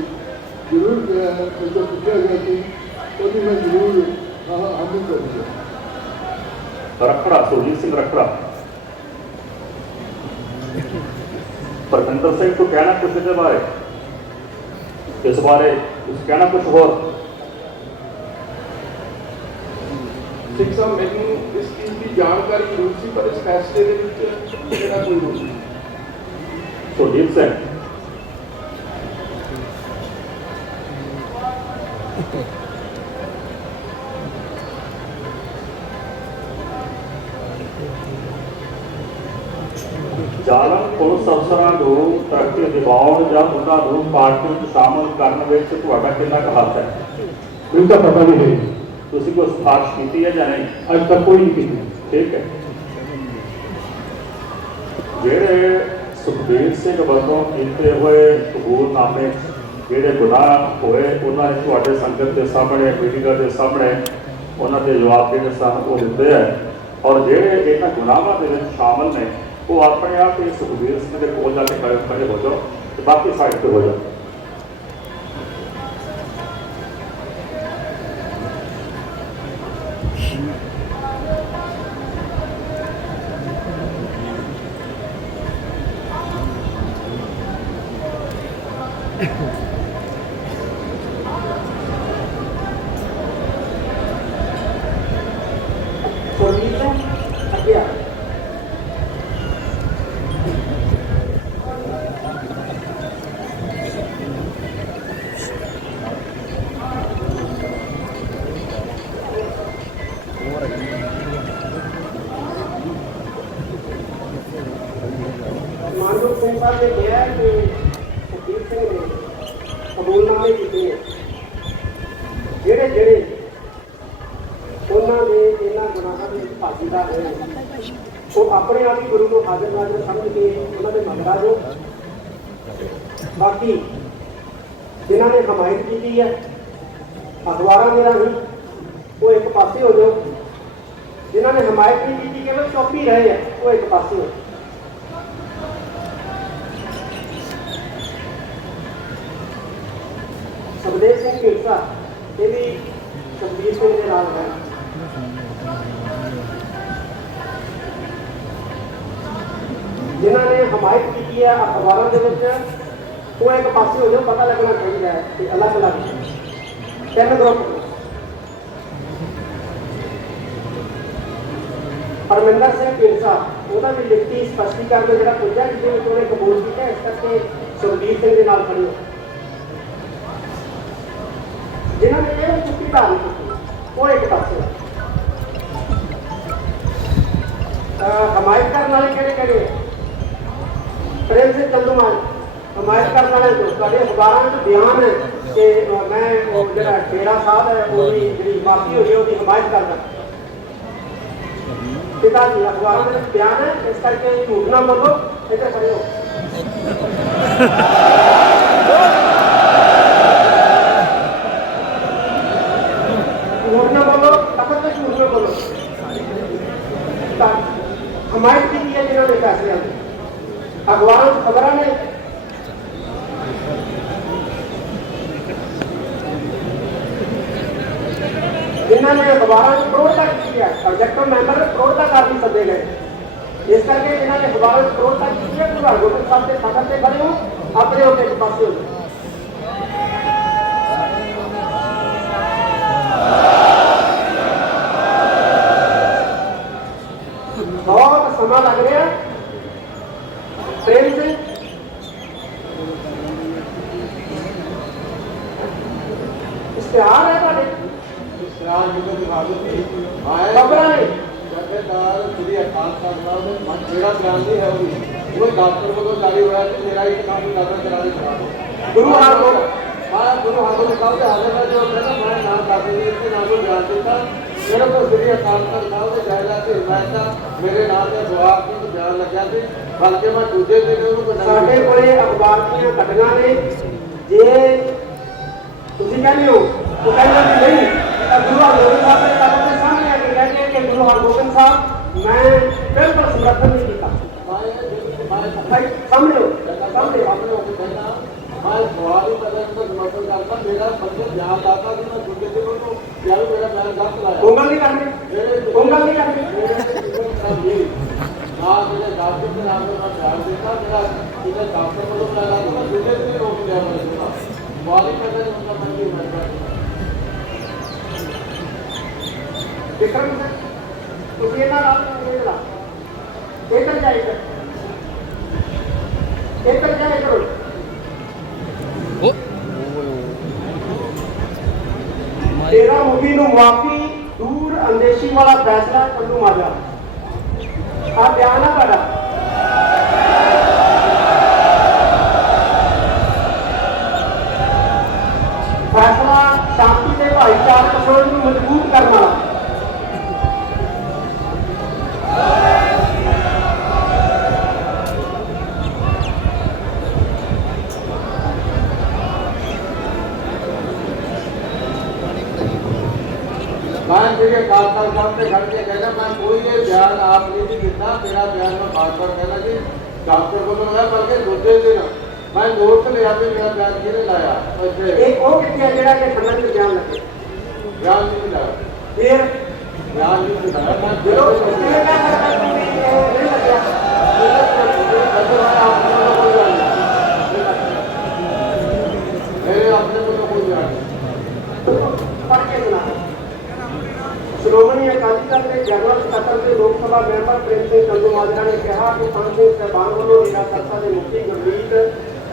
ਜ਼ਰੂਰ ਗਿਆ ਜਦੋਂ ਪੁੱਛਿਆ ਗਿਆ ਸੀ, ਉਹਦੀ ਮੈਂ ਜ਼ਰੂਰ ਹਾਂ ਹਾਮੀ ਕਰੀ ਹੈ
ਰਖੜਾ ਸੁਰਜੀਤ ਸਿੰਘ ਰਖੜਾ ਪਰਮਿੰਦਰ ਸਿੰਘ ਤੋਂ ਕਹਿਣਾ ਕੁਝ ਇਹਦੇ ਬਾਰੇ ਇਸ ਬਾਰੇ ਕੁਝ ਕਹਿਣਾ ਕੁਝ ਹੋਰ
ਸਿੱਖ ਸਾਹਿਬ ਮੈਨੂੰ ਇਸ ਚੀਜ਼ ਦੀ ਜਾਣਕਾਰੀ ਜ਼ਰੂਰ ਸੀ ਪਰ ਇਸ ਫੈਸਲੇ ਦੇ ਵਿੱਚ ਮੇਰਾ ਕੋਈ ਰੋਲ ਨਹੀਂ
ਸੁਰਜੀਤ ਸਿੰਘ ਪੁਲਿਸ ਅਫਸਰਾਂ ਨੂੰ ਤਰੱਕੀ ਦਿਵਾਉਣ ਜਾਂ ਉਹਨਾਂ ਨੂੰ ਪਾਰਟੀ ਵਿੱਚ ਸ਼ਾਮਲ ਕਰਨ ਵਿੱਚ ਤੁਹਾਡਾ ਕਿੰਨਾ ਕੁ ਹੱਥ ਹੈ?
ਮੈਨੂੰ ਤਾਂ ਪਤਾ ਨਹੀਂ
ਤੁਸੀਂ ਕੋਈ ਸਿਫਾਰਿਸ਼ ਕੀਤੀ ਹੈ ਜਾਂ ਨਹੀਂ?
ਅੱਜ ਤੱਕ ਕੋਈ ਨਹੀਂ ਕੀਤੀ।
ਠੀਕ ਹੈ। ਜਿਹੜੇ ਸੁਖਬੀਰ ਸਿੰਘ ਵੱਲੋਂ ਕੀਤੇ ਹੋਏ ਕਬੂਲਨਾਮੇ ਜਿਹੜੇ ਗੁਨਾਹ ਹੋਏ ਉਹਨਾਂ ਨੇ ਤੁਹਾਡੇ ਸੰਗਤ ਦੇ ਸਾਹਮਣੇ ਮੀਡੀਆ ਦੇ ਸਾਹਮਣੇ ਉਹਨਾਂ ਦੇ ਜਵਾਬ ਜਿਹੜੇ ਸਨ ਉਹ ਦਿੱਤੇ ਹੈ। ਔਰ ਜਿਹੜੇ ਇਹਨਾਂ ਗੁਨਾਹਾਂ ਦੇ ਵਿੱਚ ਸ਼ਾਮਲ ਨੇ ਉਹ ਆਪਣੇ ਆਪ ਹੀ ਸੁਖਬੀਰ ਸਿੰਘ ਦੇ ਕੋਲ ਜਾ ਕੇ ਖੜੇ ਖੜੇ ਹੋ ਜਾਓ ਤੇ ਬਾਕੀ ਸਾਈਡ ਤੇ ਹੋ ਜਾਓ।
ਮਾਨਵ ਸਿੰਘ ਸਾਹਿਬ ਨੇ ਕਿਹਾ ਹੈ ਕਿ ਸੁਰਜੀਤ ਸਿੰਘ ਨੇ ਕਬੂਲਨਾਮੇ ਕੀਤੇ ਨੇ ਜਿਹੜੇ ਜਿਹੜੇ ਉਹਨਾਂ ਦੇ ਇਹਨਾਂ ਗੁਨਾਹਾਂ ਦੇ ਵਿੱਚ ਭਾਗੀਦਾਰ ਹੋਏ ਉਹ ਆਪਣੇ ਆਪ ਹੀ ਗੁਰੂ ਨੂੰ ਹਾਜ਼ਰ ਨਾਜ਼ਰ ਸਮਝ ਕੇ ਉਹਨਾਂ ਦੇ ਮੰਗਦਾ ਜੋ ਬਾਕੀ ਜਿਨ੍ਹਾਂ ਨੇ ਹਮਾਇਤ ਕੀਤੀ ਹੈ ਅਖਬਾਰਾਂ ਦੇ ਰਾਹੀਂ ਉਹ ਇੱਕ ਪਾਸੇ ਹੋ ਜਾਓ ਜਿਨ੍ਹਾਂ ਨੇ ਹਮਾਇਤ ਨਹੀਂ ਕੀਤੀ ਕੇਵਲ ਚੁੱਪ ਹੀ ਰਹੇ ਹੈ ਉਹ ਇੱਕ ਪਾਸੇ ਹੋ ਸੁਖਦੇਵ ਸਿੰਘ ਢੀਂਡਸਾ ਇਹ ਵੀ ਸੁਖਬੀਰ ਸਿੰਘ ਦੇ ਨਾਲ ਹੈ। ਜਿਨ੍ਹਾਂ ਨੇ ਹਮਾਇਤ ਕੀਤੀ ਹੈ ਅਖਬਾਰਾਂ ਦੇ ਵਿੱਚ, ਉਹ ਇੱਕ ਪਾਸੇ ਹੋ ਜਾਓ, ਪਤਾ ਲੱਗਣਾ ਚਾਹੀਦਾ ਹੈ ਕਿ ਅਲੱਗ-ਅਲੱਗ ਤਿੰਨ ਗਰੁੱਪ ਪਰਮਿੰਦਰ ਸਿੰਘ ਢੀਂਡਸਾ ਉਹਦਾ ਵੀ ਲਿਖਤੀ ਸਪਸ਼ਟੀਕਰਨ ਜਿਹੜਾ ਪੁੱਜਿਆ ਜਿਹਦੇ ਵਿੱਚ ਉਹਨੇ ਕਬੂਲ ਕੀਤਾ, ਇਸ ਕਰਕੇ ਸੁਖਬੀਰ ਸਿੰਘ ਦੇ ਨਾਲ ਖੜੇ ਹੋ ਜਿਨ੍ਹਾਂ ਨੇ ਇਹ ਚੁੱਕੀ ਧਾਰਨ ਕੀਤੀ ਉਹ ਇੱਕ ਪਾਸੇ ਅਹ ਹਮਾਇਤ ਕਰਨ ਵਾਲੇ ਕਿਹੜੇ ਕਿਹੜੇ ਪ੍ਰੇਮ ਸਿੰਘ ਚੰਦੂਮਾਨ ਹਮਾਇਤ ਕਰਨ ਵਾਲੇ ਜੋ ਤੁਹਾਡੇ ਅਖਬਾਰਾਂ ਵਿੱਚ ਬਿਆਨ ਹੈ ਕਿ ਮੈਂ ਉਹ ਜਿਹੜਾ ਡੇਰਾ ਸਾਹਿਬ ਹੈ ਉਹਦੀ ਜਿਹੜੀ ਮਾਫੀ ਹੋਈ ਉਹਦੀ ਹਮਾਇਤ ਕਰਦਾ। ਪਿਤਾ ਜੀ, ਅਖਬਾਰਾਂ ਵਿੱਚ ਬਿਆਨ ਹੈ, ਇਸ ਕਰਕੇ ਝੂਠ ਨਾ ਬੋਲੋ ਇੱਥੇ ਖੜੇ ਹੋ ਝੂਠ ਨਾ ਬੋਲੋ ਤਖਤ ਤੇ ਝੂਠ ਤਾਂ ਹਮਾਇਤ ਕੀਤੀ ਹੈ ਜਿਨ੍ਹਾਂ ਨੇ ਫੈਸਲਿਆਂ ਦੀ ਅਖਬਾਰਾਂ 'ਚ ਖਬਰਾਂ ਨੇ ਇਹਨਾਂ ਨੇ ਅਖਬਾਰਾਂ 'ਚ ਪ੍ਰੋੜਤਾ ਕੀਤੀ ਹੈ ਪ੍ਰੋਜੈਕਟ ਮੈਂਬਰ ਪ੍ਰੋੜਤਾ ਕਰ ਨਹੀਂ ਸਕੇ ਗਏ ਇਸ ਕਰਕੇ ਇਹਨਾਂ ਨੇ ਅਖਬਾਰਾਂ 'ਚ ਪ੍ਰੋੜਤਾ ਕੀਤੀ ਹੈ ਗੁਰੂ ਹਰਗੋਬਿੰਦ ਸਾਹਿਬ ਦੇ ਫਖਰ ਤੇ ਖੜੇ ਹੋ ਆਪਣੇ ਉੱਤੇ ਇੱਕ ਪਾਸੇ ਹੋ। ਬਹੁਤ ਸਮਾਂ ਲੱਗ ਰਿਹਾ। ਪ੍ਰੇਮ ਸਿੰਘ। ਇਸ਼ਤਿਹਾਰ ਹੈ ਤੁਹਾਡੇ?
ਇਸਰਾਲ ਜੀ ਨੂੰ ਦਿਖਾ ਦਿੱਤੀ ਆਏ।
ਖਬਰਾਂ ਨੇ।
ਜਥੇਦਾਰ ਸ੍ਰੀ ਅਕਾਲ ਤਖਤ ਸਾਹਿਬ ਦੇ ਮਨ ਜਿਹੜਾ ਬਿਆਨ ਨਹੀਂ ਹੈ ਉਹ ਉਹ ਡਾਕਟਰ ਵੱਲੋਂ ਜਾਰੀ ਹੋਇਆ ਕਿ ਮੇਰਾ ਇੱਕ ਕੰਮ ਕਰਨਾ ਕਰਾ ਦੇ ਕਰਾ
ਗੁਰੂ ਹਰਗੋਬਿੰਦ
ਮੈਂ ਗੁਰੂ ਹਰਗੋਬਿੰਦ ਸਾਹਿਬ ਦੇ ਹਾਜ਼ਰ ਵਿੱਚ ਜੋ ਕਹਿੰਦਾ ਮੈਂ ਨਾਮ ਦੱਸ ਦਿੱਤੀ ਤੇ ਨਾਮ ਨੂੰ ਬਿਆਨ ਦਿੱਤਾ। ਮੇਰੇ ਕੋਲ ਸ੍ਰੀ ਅਕਾਲ ਤਖਤ ਸਾਹਿਬ ਦੇ ਜਾਇਲਾ ਤੇ ਹਿਮਾਇਤਾਂ ਮੇਰੇ ਨਾਮ ਤੇ ਜਵਾਬ ਦੀ ਬਿਆਨ ਲੱਗਿਆ ਸੀ ਬਲਕਿ ਮੈਂ ਦੂਜੇ ਦਿਨ ਉਹਨੂੰ
ਸਾਡੇ ਕੋਲੇ ਅਖਬਾਰ ਦੀਆਂ ਘਟਨਾ ਨੇ। ਜੇ ਤੁਸੀਂ ਕਹਿੰਦੇ ਹੋ ਉਹ ਕਹਿੰਦਾ ਕਿ ਨਹੀਂ ਤਾਂ ਗੁਰੂ ਹਰਗੋਬਿੰਦ ਸਾਹਿਬ ਦੇ ਤਖਤ ਦੇ ਸਾਹਮਣੇ ਆ ਕੇ ਕਹਿੰਦੇ ਆ ਕਿ ਗੁਰੂ ਹਰਗੋਬਿੰਦ ਸਾਹਿਬ ਮੈਂ ਬਿਲਕੁਲ ਸਮਰਥਨ ਨਹੀਂ ਕੀਤਾ ਭਾਈ ਸਾਹਮਣੇ ਹੋ ਸਾਹਮਣੇ ਹੋ।
ਆਪਣੇ ਉੱਤੇ ਕਹਿਣਾ ਮੈਂ ਸਵਾਲ ਹੀ ਕਦਰ ਤੋਂ ਸਮਰਥਨ ਕਰਦਾ ਮੇਰਾ ਬੰਦੇ ਬਿਆਨ ਦਾਤਾ ਸੀ ਮੈਂ ਦੂਜੇ ਦਿਨ ਉਹਨੂੰ ਕਿਹਾ ਵੀ ਮੇਰਾ ਬਿਆਨ ਗਲਤ ਲਾਇਆ
ਗੋਂਗਲ ਨਹੀਂ ਕਰਨੀ ਗੋਂਗਲ ਨਹੀਂ ਕਰਨੀ
ਨਾ ਮੇਰੇ ਡਾਕਟਰ ਦੇ ਨਾਮ ਤੋਂ ਮੈਂ ਬਿਆਨ ਦਿੱਤਾ ਮੇਰਾ ਜਿਹਦੇ ਡਾਕਟਰ
ਤੁਸੀਂ ਇਹਨਾਂ ਨਾਲ ਇਹ ਲਾ ਇੱਧਰ ਜਾਈ ਕਰ। ਇੱਧਰ ਜਾਈ ਕਰੋ। ਤੇਰਾ ਮੁਖੀ ਨੂੰ ਮਾਫੀ ਦੂਰ ਅੰਦੇਸ਼ੀ ਵਾਲਾ ਫੈਸਲਾ ਕੰਨੂ ਮਾਜਰਾ। ਆ ਬਿਆਨ ਆ ਤੁਹਾਡਾ। ਫੈਸਲਾ ਸ਼ਾਂਤੀ ਤੇ ਭਾਈਚਾਰਕ ਸੋਚ ਨੂੰ ਮਜ਼ਬੂਤ ਕਰਨ ਵਾਲਾ
ਮੈਂ ਜਿਹੜੇ ਕਾਲਕਾ ਸਾਹਿਬ ਤੇ ਖੜ ਕੇ ਕਹਿੰਦਾ ਮੈਂ ਕੋਈ ਇਹ ਬਿਆਨ ਆਪ ਨਹੀਂ ਸੀ ਦਿੱਤਾ ਮੇਰਾ ਬਿਆਨ ਮੈਂ ਬਾਰ-ਬਾਰ ਕਹਿੰਦਾ ਕਿ ਡਾਕਟਰ ਵੱਲੋਂ ਹੈ ਬਲਕਿ ਦੂਜੇ ਦਿਨ ਮੈਂ ਨੋਟ ਲਿਆ ਵੀ ਮੇਰਾ ਬਿਆਨ ਕਿਹਨੇ ਲਾਇਆ ਇੱਥੇ
ਇਹ ਉਹ ਕਿੱਥੇ ਆ ਜਿਹੜਾ ਕਿ ਖੰਡਨ ਚ ਬਿਆਨ ਲੱਗੇ
ਬਿਆਨ ਨਹੀਂ ਲਾਇਆ
ਫਿਰ
ਬਿਆਨ ਨਹੀਂ ਲਾਇਆ ਮੈਂ
ਜਦੋਂ
ਜਦੋਂ
ਕਿਹਨੇ ਕਿਹਾ ਕਰਦਾ ਕਿ ਇਹ ਨਹੀਂ ਲੱਗਿਆ
ਮੇਰੇ ਆਪਣੇ ਕੋਲ ਕੋਈ ਬਿਆਨ ਨਹੀਂ
ਪੜ੍ਹ ਕੇ ਸੁਣਾ ਸ਼੍ਰੋਮਣੀ ਅਕਾਲੀ ਦਲ ਦੇ ਜਨਰਲ ਸਕੱਤਰ ਤੇ ਲੋਕ ਸਭਾ ਮੈਂਬਰ ਪ੍ਰੇਮ ਸਿੰਘ ਚੰਦੂਮਾਜਰਾ ਨੇ ਕਿਹਾ ਕਿ ਪੰਜ ਸਿੰਘ ਸਹਿਬਾਨ ਵੱਲੋਂ ਨੀਲਾ ਸੰਸਥਾ ਦੇ ਮੁਖੀ ਗੁਰਮੀਤ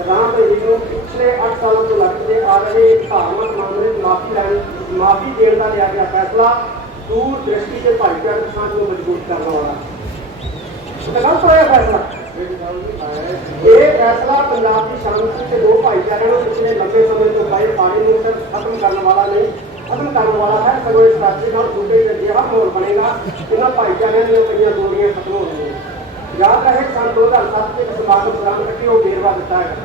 ਰਾਮ ਦੇ ਨੂੰ ਪਿਛਲੇ 8 ਸਾਲਾਂ ਤੋਂ ਲੱਗਦੇ ਆ ਰਹੇ ਧਾਰਮਿਕ ਮਾਮਲੇ 'ਚ ਮਾਫੀ ਲੈਣ, ਮਾਫੀ ਦੇਣ ਦਾ ਲਿਆ ਗਿਆ ਫੈਸਲਾ। ਦੂਰ ਦ੍ਰਿਸ਼ਟੀ ਦੇ ਭਾਈਚਾਰਕ ਸਾਂਝ ਨੂੰ ਮਜ਼ਬੂਤ ਕਰਨ ਵਾਲਾ। ਇਹ ਗਲਤ ਹੋਇਆ ਫੈਸਲਾ? ਇਹ ਫੈਸਲਾ ਪੰਜਾਬ ਦੀ ਸ਼ਾਂਤੀ ਤੇ ਦੋ ਭਾਈਚਾਰਿਆਂ ਨੂੰ ਪਿਛਲੇ ਲੰਬੇ ਸਮੇਂ ਤੋਂ ਪਏ ਪਾਣੀ ਨੂੰ ਖਤਮ ਕਰਨ ਵਾਲਾ ਨਹੀਂ ਖਤਮ ਕਰਨ ਵਾਲਾ ਹੈ ਸਗੋਂ ਇਸ ਰਾਜੇ ਨਾਲ ਸੂਬੇ ਦੇ ਅਜਿਹਾ ਮਾਹੌਲ ਬਣੇਗਾ ਇਹਨਾਂ ਭਾਈਚਾਰਿਆਂ ਦੀਆਂ ਕਈਆਂ ਦੂਰੀਆਂ ਖਤਮ ਹੋ ਜਾਣਗੀਆਂ ਯਾਦ ਰਹੇ ਕਿ ਸੰਨ 2007 ਦੇ ਇੱਕ ਸਮਾਗਮ ਦੌਰਾਨ ਕੱਟੀ ਉਹ ਵੇਰਵਾ ਦਿੱਤਾ ਹੈ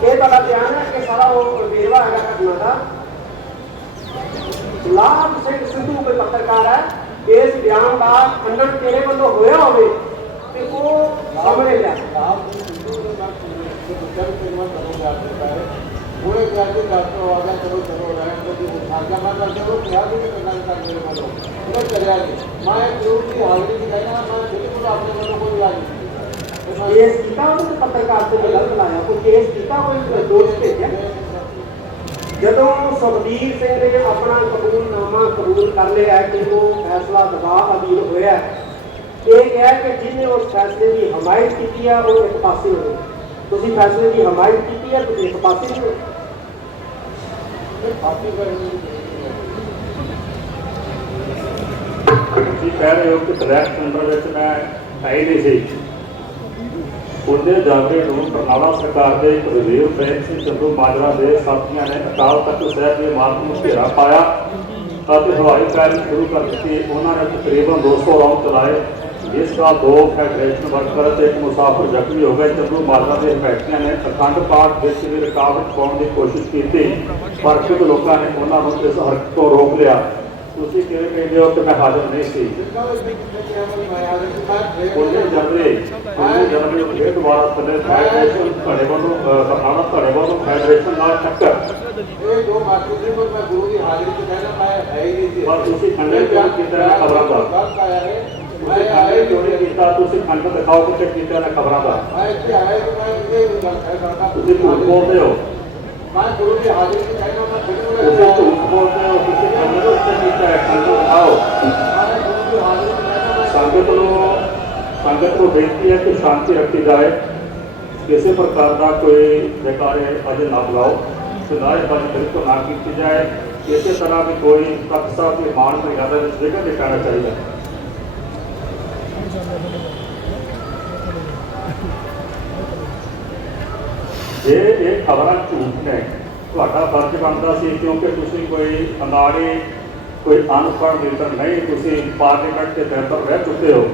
ਇਹ ਤੁਹਾਡਾ ਧਿਆਨ ਹੈ ਕਿ ਸਾਰਾ ਉਹ ਵੇਰਵਾ ਹੈਗਾ ਘਟਨਾ ਦਾ ਲਾਭ ਸਿੰਘ ਸਿੱਧੂ ਕੋਈ ਪੱਤਰਕਾਰ ਹੈ ਇਸ ਬਿਆਨ ਦਾ ਖੰਡਨ ਤੇਰੇ ਵੱਲੋਂ ਹੋਇਆ ਹੋਵੇ ਤੇ ਉਹ ਸਾਹਮਣੇ ਲਿਆ
ਆਪ ਨੂੰ ਸਿੱਧੂ ਦੇ ਨਾਲ ਬੱਚਾ ਵੀ ਕਿੰਨਾ ਕਰੋ ਜਾ ਸਕਦਾ ਹੈ ਉਹਨੇ ਕਿਹਾ ਕਿ ਡਾਕਟਰ ਆ ਗਿਆ, ਚਲੋ ਚਲੋ, ਰਹਿਣ ਦੋ ਜੀ ਆਗਿਆ ਮੈਂ ਕਰਕੇ ਉਹ ਕਿਹਾ ਵੀ ਕਿ ਗੱਲ ਕਰ ਮੇਰੇ ਵੱਲੋਂ। ਉਹਨੇ ਕਰਿਆ ਨਹੀਂ ਮੈਂ ਜ਼ਰੂਰ ਦੀ ਹਾਜ਼ਰੀ ਦੀ ਕਹਿਣਾ ਮੈਂ ਬਿਲਕੁਲ ਆਪਣੇ ਵੱਲੋਂ ਕੋਈ ਗੱਲ ਨਹੀਂ
ਕੇਸ ਕੀਤਾ ਉਹਨੇ ਪੱਤਰਕਾਰ ਤੇ ਗਲਤ ਬਣਾਇਆ ਕੋਈ ਕੇਸ ਕੀਤਾ, ਕੋਈ ਦੋਸ਼ ਭੇਜਿਆ? ਜਦੋਂ ਸੁਖਬੀਰ ਸਿੰਘ ਨੇ ਆਪਣਾ ਕਬੂਲਨਾਮਾ ਕਬੂਲ ਕਰ ਲਿਆ ਕਿ ਉਹ ਫੈਸਲਾ ਦਬਾਅ ਅਧੀਨ ਹੋਇਆ ਇਹ ਕਿਹਾ ਕਿ ਜਿਹਨੇ ਉਸ ਫੈਸਲੇ ਦੀ ਹਮਾਇਤ ਕੀਤੀ ਹੈ ਉਹ ਇੱਕ ਪਾਸੇ ਹੋ ਜਾਵੇ ਤੁਸੀਂ ਫੈਸਲੇ ਦੀ ਹਮਾਇਤ ਕੀਤੀ ਹੈ ਤੁਸੀਂ ਇੱਕ ਪਾਸੇ ਹੋ।
ਤੁਸੀਂ ਕਹਿ ਰਹੇ ਹੋ ਕਿ ਬਲੈਕ ਨੰਬਰ ਵਿੱਚ ਮੈਂ ਹੀ ਨਹੀਂ ਸੀ। ਉਹਦੇ ਜਾਗਰੇ ਨੂੰ ਪ੍ਰਣਾਲਾ ਸਰਕਾਰ ਦੇ ਇੱਕ ਵਜ਼ੀਰ ਪ੍ਰੇਮ ਸਿੰਘ ਚੰਦੂ ਮਾਜਰਾ ਦੇ ਸਾਥੀਆਂ ਨੇ ਅਕਾਲ ਤਖਤ ਸਾਹਿਬ ਦੇ ਮਾਰਗ ਨੂੰ ਘੇਰਾ ਪਾਇਆ ਅਤੇ ਹਵਾਈ ਫਾਇਰਿੰਗ ਸ਼ੁਰੂ ਕਰ ਦਿੱਤੀ। ਉਹਨਾਂ ਨੇ ਤਕਰੀਬਨ 200 ਰਾਉਂਡ ਚਲਾਏ। ਇਸ ਦਾ ਦੋ ਫੈਡਰੇਸ਼ਨ ਵਰਕਰ ਤੇ ਇੱਕ ਮੁਸਾਫਰ ਜ਼ਖਮੀ ਹੋ ਗਏ ਚੰਦੂ ਮਾਜਰਾ ਦੇ ਫੈਕਟਰੀਆਂ ਨੇ ਅਖੰਡ ਪਾਠ ਵਿੱਚ ਵੀ ਰੁਕਾਵਟ ਪਾਉਣ ਦੀ ਕੋਸ਼ਿਸ਼ ਕੀਤੀ ਪਰ ਕੁਝ ਲੋਕਾਂ ਨੇ ਉਹਨਾਂ ਨੂੰ ਇਸ ਹਰਕਤ ਤੋਂ ਰੋਕ ਲਿਆ। ਤੁਸੀਂ ਕਿਵੇਂ ਕਹਿੰਦੇ ਹੋ ਕਿ ਮੈਂ ਹਾਜ਼ਰ ਨਹੀਂ ਸੀ?
ਕਿਹਾ
ਉਹਨੇ ਜਨਵਰੀ ਉਹਨੇ ਨੂੰ ਫੇਰ ਦੁਬਾਰਾ ਥੱਲੇ ਫੈਡਰੇਸ਼ਨ ਧੜੇ ਵੱਲੋਂ ਬਰਨਾਲਾ ਧੜੇ ਵੱਲੋਂ ਫੈਡਰੇਸ਼ਨ ਨਾਲ ਟੱਕਰ
ਇਹ ਦੋ ਜੀ ਕੋਲ ਮੈਂ ਗੁਰੂ ਦੀ ਹਾਜ਼ਰੀ ਚ ਕਹਿਣਾ ਮੈਂ ਹੈ ਹੀ ਨਹੀਂ ਸੀ
ਪਰ ਤੁਸੀਂ ਕੀਤਾ ਇਹਨਾਂ ਖਬਰਾਂ ਦਾ? ਕਿਉਂ ਨਹੀਂ
ਨਹੀਂ
ਕੀਤਾ ਤੁਸੀਂ ਖੰਡ ਦਿਖਾਓ ਕਿ ਕੀਤਾ ਨਾ ਖਬਰਾਂ ਦਾ।
ਮੈਂ ਇੱਥੇ ਆਇਆ ਕਿ ਮੈਂ ਇਹ ਗੱਲ ਕਰਦਾ
ਤੁਸੀਂ ਝੂਠ ਬੋਲਦੇ ਹੋ।
ਮੈਂ ਗੁਰੂ ਦੀ ਹਾਜ਼ਰੀ ਚ ਕਹਿਣਾ ਮੈਂ ਬਿਲਕੁਲ
ਤੁਸੀਂ ਝੂਠ ਬੋਲਦੇ ਹੋ ਤੁਸੀਂ ਖੰਡ ਦੇ ਉੱਤੇ ਕੀਤਾ ਹੈ ਖੰਡ ਦਿਖਾਓ।
ਮੈਂ ਗੁਰੂ ਦੀ ਹਾਜ਼ਰੀ ਚ ਕਹਿਣਾ ਮੈਂ
ਸੰਗਤ ਨੂੰ ਸੰਗਤ ਨੂੰ ਬੇਨਤੀ ਹੈ ਕਿ ਸ਼ਾਂਤੀ ਰੱਖੀ ਜਾਏ। ਕਿਸੇ ਪ੍ਰਕਾਰ ਦਾ ਕੋਈ ਬੇਕਾਰੇ ਅਜੇ ਨਾ ਬੁਲਾਓ। ਤੇ ਨਾ ਇਹ ਬਾਤ ਬਿਲਕੁਲ ਨਾ ਕੀਤੀ ਜਾਏ। ਇਸੇ ਤਰ੍ਹਾਂ ਵੀ ਕੋਈ ਤਖਤ ਸਾਹਿਬ ਦੀ ਮਾਨ ਮਰਿਆਦਾ ਵਿੱਚ ਵਿਘਨ ਨਹੀਂ ਪੈਣਾ ਚਾਹੀਦਾ ਜੇ ਇਹ ਖਬਰਾਂ ਝੂਠ ਨੇ। ਤੁਹਾਡਾ ਫਰਜ਼ ਬਣਦਾ ਸੀ ਕਿਉਂਕਿ ਤੁਸੀਂ ਕੋਈ ਅਨਾੜੇ, ਕੋਈ ਅਨਪੜ੍ਹ ਲੀਡਰ ਨਹੀਂ, ਤੁਸੀਂ ਪਾਰਲੀਮੈਂਟ ਦੇ ਮੈਂਬਰ ਰਹਿ ਚੁੱਕੇ ਹੋ।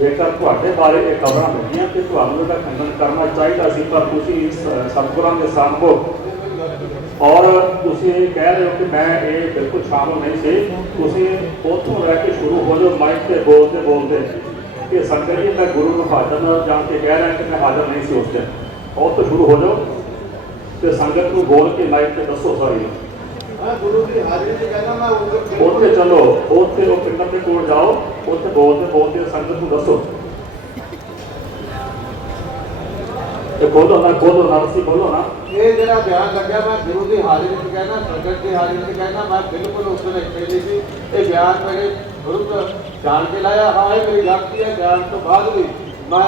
ਜੇਕਰ ਤੁਹਾਡੇ ਬਾਰੇ ਇਹ ਖਬਰਾਂ ਮਿਲੀਆਂ ਤੇ ਤੁਹਾਨੂੰ ਇਹਦਾ ਖੰਡਨ ਕਰਨਾ ਚਾਹੀਦਾ ਸੀ, ਪਰ ਤੁਸੀਂ ਸ- ਦੇ ਸਾਹਮਣੇ। ਔਰ ਤੁਸੀਂ ਇਹ ਕਹਿ ਰਹੇ ਹੋ ਕਿ ਮੈਂ ਇਹ ਬਿਲਕੁਲ ਸ਼ਾਮਲ ਨਹੀਂ ਸੀ। ਤੁਸੀਂ ਉੱਥੋਂ ਰਹਿ ਕੇ ਸ਼ੁਰੂ ਹੋ ਜਾਓ, ਮਾਈਕ ਤੇ ਬੋਲਦੇ ਬੋਲਦੇ ਕਿ ਸੰਗਤ ਜੀ ਮੈਂ ਗੁਰੂ ਨੂੰ ਹਾਜ਼ਰ ਨਾਲ ਜਾਣ ਕੇ ਕਹਿ ਰਿਹਾ ਕਿ ਮੈਂ ਹਾਜ਼ਰ ਨਹੀਂ ਸੀ ਉਸ ਦਿਨ। ਉਹ ਤੋਂ ਸ਼ੁਰੂ ਹੋ ਜਾਓ ਤੇ ਸੰਗਤ ਨੂੰ ਬੋਲ ਕੇ ਮਾਈਕ ਤੇ ਦੱਸੋ ਸਾਰੀ।
ਗੁਰੂ ਦੀ ਹਾਜ਼ਰੀ ਚ ਕਹਿਣਾ ਮੈਂ
ਉੱਥੇ ਚਲੋ ਉੱਥੇ ਉਹ ਪਿੰਡਾਂ ਦੇ ਕੋਲ ਜਾਓ ਉੱਥੇ ਬੋਲਦੇ ਬੋਲਦੇ ਸੰਗਤ ਨੂੰ ਦੱਸੋ। ये बोलो ना बोलो ना, उसी बोलो
ना। ये जरा ध्यान रखा मैं गुरु की हाजिरी से कहना संगत की हाजिरी से कहना, मैं बिल्कुल उस तरह पहले भी ये ज्ञान मेरे गुरु को जान के लाया। हाँ ये मेरी गलती है ज्ञान तो बाद भी मैं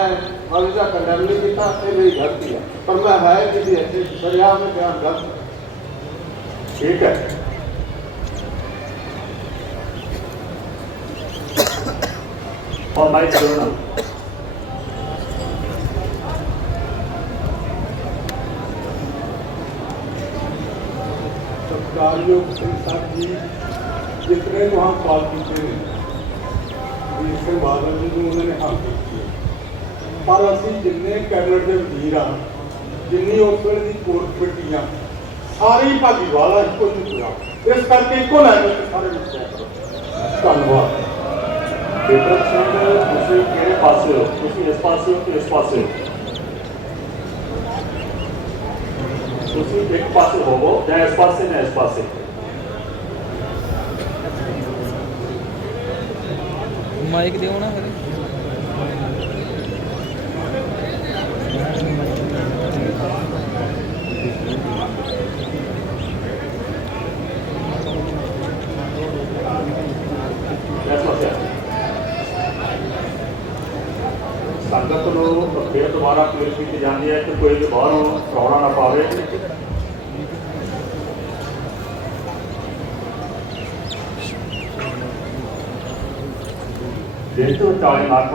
मरीजा कंडेम नहीं किया, ये मेरी गलती है। पर मैं है किसी ऐसे दरिया में ज्ञान गलत
ठीक है। और मैं चलो ना।
ਸਤਿਕਾਰਯੋਗ ਸਿੰਘ ਸਾਹਿਬ ਜੀ, ਜਿਤਨੇ ਵਹਾਂ ਸਵਾਲ ਕੀਤੇ ਨੇ, ਵੀਰ ਸਿੰਘ ਬਾਦਲ ਜੀ ਨੂੰ ਉਹਨਾਂ ਨੇ ਹੱਲ ਕੀਤੀ ਹੈ। ਪਰ ਅਸੀਂ ਜਿੰਨੇ ਕੈਬਨਿਟ ਦੇ ਵਜ਼ੀਰ ਆ, ਜਿੰਨੀ ਉਸ ਵੇਲੇ ਦੀ ਕੋਰ ਇੱਕੋ ਹੀ ਇਸ ਕਰਕੇ ਇੱਕੋ ਲੈਵਲ ਤੇ ਸਾਰੇ ਵਿੱਚ ਧੰਨਵਾਦ।
ਬੇਟਰ ਸਿੰਘ, ਤੁਸੀਂ ਕਿਹੜੇ ਪਾਸੇ ਹੋ? ਤੁਸੀਂ ਇਸ ਪਾਸੇ ਹੋ ਕਿ ਇਸ ਪਾਸੇ ਹੋ? ਤੁਸੀਂ ਇੱਕ ਪਾਸੇ ਹੋਵੋ ਜਾਂ ਇਸ ਪਾਸੇ ਜਾਂ ਇਸ ਪਾਸੇ।
ਮਾਈਕ ਦਿਓ ਨਾ ਫਿਰ।
ਸੰਗਤ ਨੂੰ ਫਿਰ ਦੁਬਾਰਾ ਅਪੀਲ ਕੀਤੀ ਜਾਂਦੀ ਹੈ ਕਿ ਕੋਈ ਵੀ ਬਾਹਰੋਂ ਰੌਲਾ ਨਾ ਪਾਵੇ। ਦਿਨ ਤੋਂ 40 ਮਾਰਕ